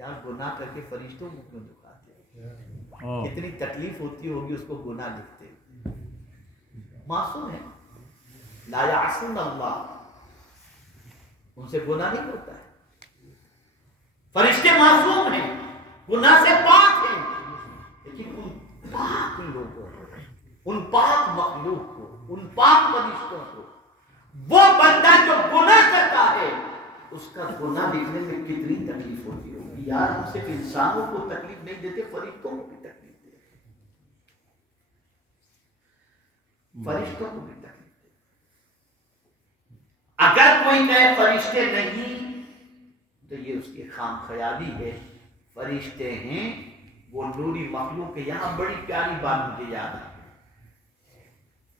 یار گناہ کر کے فرشتوں کو کیوں دکھاتے ہیں؟ کتنی تکلیف ہوتی ہوگی اس کو گناہ لکھتے. معصوم ہے، لا یعصون اللہ، ان سے گناہ نہیں ہوتا ہے. فرشتے معصوم ہیں، گناہ سے پاک ہیں، لیکن ان پاک لوگوں کو، ان پاک مخلوق کو، ان پاک فرشتوں کو، وہ بندہ جو گناہ کرتا ہے اس کا گناہ لکھنے میں کتنی تکلیف ہوتی ہوگی. یار ہم صرف انسانوں کو تکلیف نہیں دیتے، فرشتوں کو بھی تکلیف دیتے، فرشتوں کو بھی تکلیف دیتے. اگر کوئی کہے فرشتے نہیں تو یہ اس کی خام خیالی ہے. فرشتے ہیں، وہ نوری مخلوق ہے. یہاں بڑی پیاری بات مجھے یاد ہے،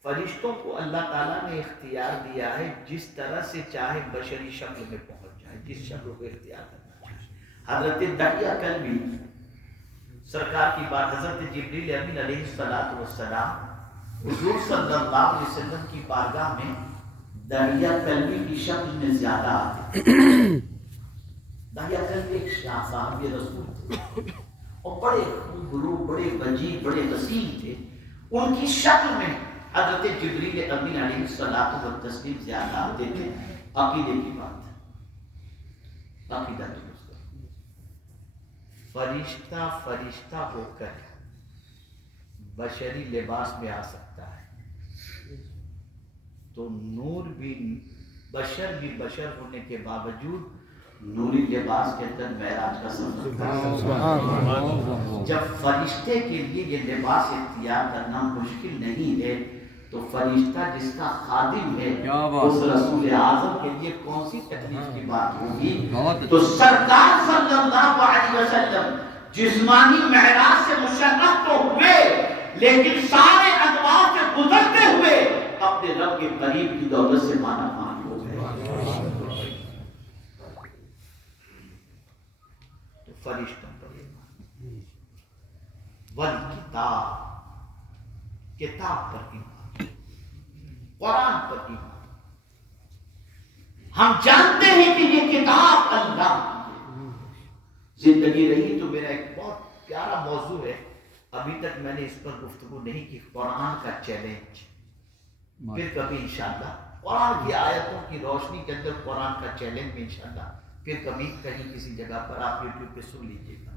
فرشتوں کو اللہ تعالیٰ نے اختیار دیا ہے جس طرح سے چاہے بشری شکل میں پہنچ جائے، جس شکل کو اختیار کرنا چاہے. حضرت دحیہ کلبی سرکار کی بات، حضرت جبریل امین علیہ السلام حضور صلی اللہ علیہ وسلم کی بارگاہ میں دحیہ کلبی کی شکل میں زیادہ آتے. دحیہ کلبی ایک صحابی رسول تھے اور بڑے خوبرو، بڑے وجیب، بڑے وسیع تھے. ان کی شکل میں حضرت جبریل امین علیہ الصلوۃ والتسلیم زیادہ آتے تھے. عقیدے کی بات ہے، عقیدہ درست. فرشتہ ہو کر بشری لباس میں آ سکتا ہے تو نور بھی، بشر بھی بشر ہونے کے باوجود نوری لباس کے اندر معراج کا سفر کرتا ہے. جب فرشتے کے لیے یہ لباس اختیار کرنا مشکل نہیں ہے تو فرشتہ جس کا خادم ہے اس رسول اعظم کے لیے کون سی تکلیف کی بات ہوگی. تو سرکار صلی اللہ علیہ وسلم جسمانی معراج سے مشرف تو ہوئے لیکن سارے انواع سے گزرتے ہوئے اپنے رب کے قریب کی دولت سے مانا مان ہو گئے. تو فرشتوں پر ایمان، والکتاب، کتاب پر ایمان، قرآن پر ایمان. ہم جانتے ہیں کہ یہ کتاب اللہ کی ہے. زندگی رہی تو میرا ایک بہت پیارا موضوع ہے، ابھی تک میں نے اس پر گفتگو نہیں کی، قرآن کا چیلنج. پھر کبھی انشاءاللہ قرآن کی آیتوں کی روشنی کے اندر قرآن کا چیلنج میں انشاءاللہ پھر کبھی کہیں کسی جگہ پر آپ یوٹیوب پہ سن لیجیے گا.